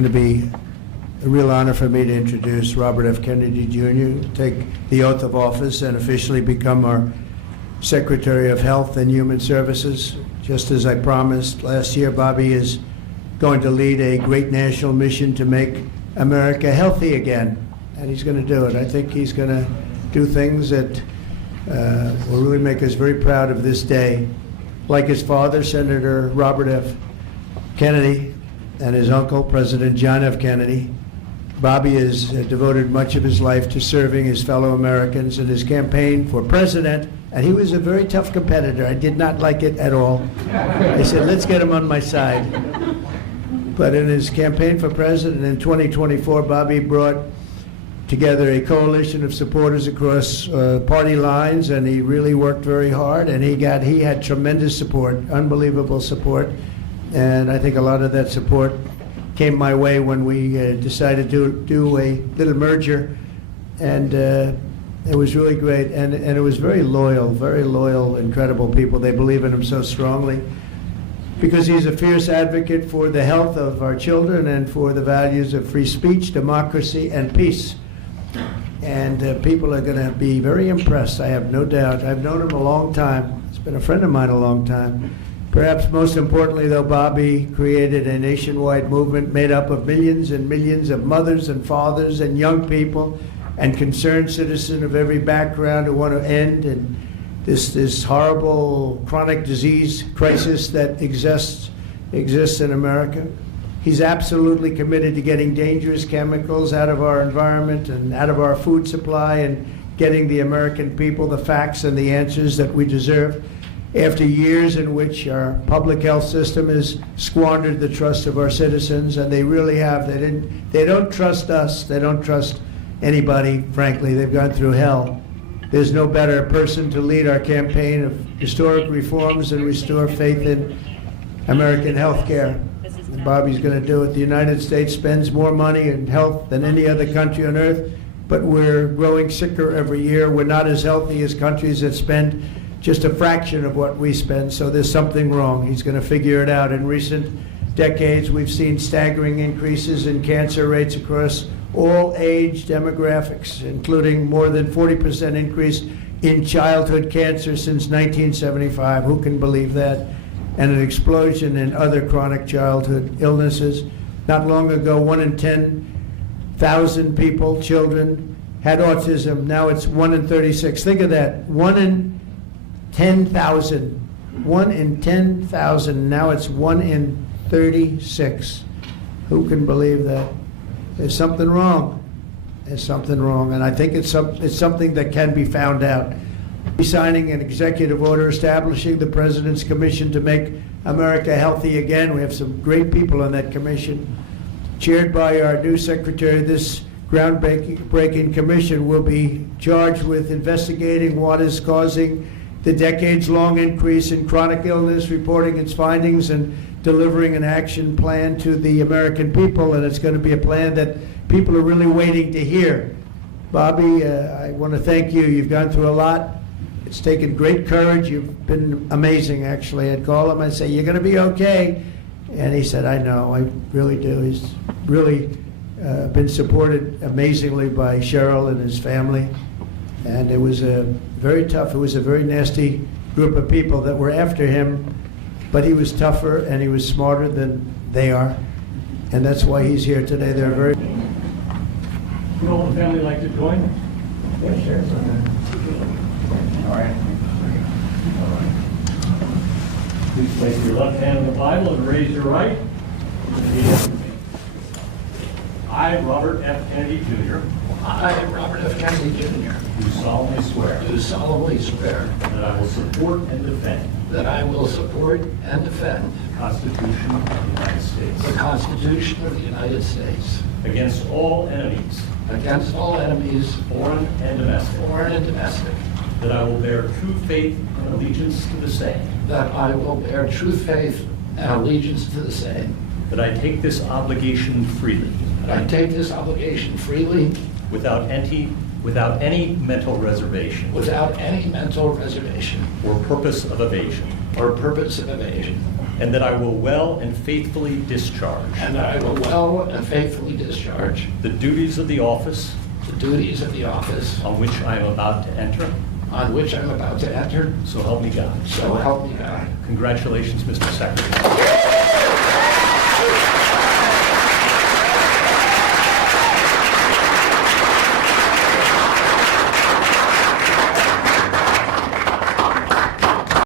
going to be a real honor for me to introduce Robert F. Kennedy Jr., take the oath of office and officially become our Secretary of Health and Human Services. Just as I promised last year, Bobby is going to lead a great national mission to make America healthy again, and he's going to do it. I think he's going to do things that will really make us very proud of this day. Like his father, Senator Robert F. Kennedy, and his uncle, President John F. Kennedy, Bobby has devoted much of his life to serving his fellow Americans in his campaign for president, and he was a very tough competitor. I did not like it at all. I said, let's get him on my side. But in his campaign for president in 2024, Bobby brought together a coalition of supporters across party lines, and he really worked very hard, and he had tremendous support, unbelievable support, and I think a lot of that support came my way when we decided to do a little merger, and it was really great, and it was very loyal, incredible people. They believe in him so strongly because he's a fierce advocate for the health of our children and for the values of free speech, democracy, and peace. And people are going to be very impressed, I have no doubt. I've known him a long time. He's been a friend of mine a long time. Perhaps most importantly, though, Bobby created a nationwide movement made up of millions and millions of mothers and fathers and young people and concerned citizens of every background who want to end and this horrible chronic disease crisis that exists in America. He's absolutely committed to getting dangerous chemicals out of our environment and out of our food supply and getting the American people the facts and the answers that we deserve. After years in which our public health system has squandered the trust of our citizens, and they really have, they don't trust us, they don't trust anybody, frankly. They've gone through hell. There's no better person to lead our campaign of historic reforms and restore faith in American health care. And Bobby's going to do it. The United States spends more money in health than any other country on earth, but we're growing sicker every year. We're not as healthy as countries that spend just a fraction of what we spend, so there's something wrong. He's going to figure it out. In recent decades, we've seen staggering increases in cancer rates across all age demographics, including more than 40% increase in childhood cancer since 1975. Who can believe that? And an explosion in other chronic childhood illnesses. Not long ago, 1 in 10,000 people, children, had autism. Now it's 1 in 36. Think of that. 1 in 10,000. 1 in 10,000. Now it's 1 in 36. Who can believe that? There's something wrong. There's something wrong. And I think it's something that can be found out. Signing an executive order establishing the President's Commission to make America healthy again. We have some great people on that commission. Chaired by our new secretary, this groundbreaking commission will be charged with investigating what is causing the decades-long increase in chronic illness, reporting its findings, and delivering an action plan to the American people. And it's going to be a plan that people are really waiting to hear. Bobby, I want to thank you. You've gone through a lot. It's taken great courage. You've been amazing, actually. I'd call him and say, you're going to be okay. And he said, I know, I really do. He's really been supported amazingly by Cheryl and his family. And it was very tough. It was a very nasty group of people that were after him, but he was tougher and he was smarter than they are. And that's why he's here today. They're very... Would all the family like to join? Yeah, sure. All right. Please place your left hand on the Bible and raise your right. Repeat after me. I, Robert F. Kennedy Jr., I, Robert F. Kennedy Jr., do solemnly swear do solemnly swear that I will support and defend that I will support and defend the Constitution of the United States the Constitution of the United States against all enemies, against all enemies, foreign and domestic, foreign and domestic, that I will bear true faith and allegiance to the same, that I will bear true faith and allegiance to the same, that I take this obligation freely, that I take this obligation freely without any mental reservation without any mental reservation or purpose of evasion, or purpose of evasion, and that I will well and faithfully discharge and that I will well and faithfully discharge the duties of the office the duties of the office on which I am about to enter. on which I'm about to enter. So help me God. So help me God. Congratulations, Mr. Secretary.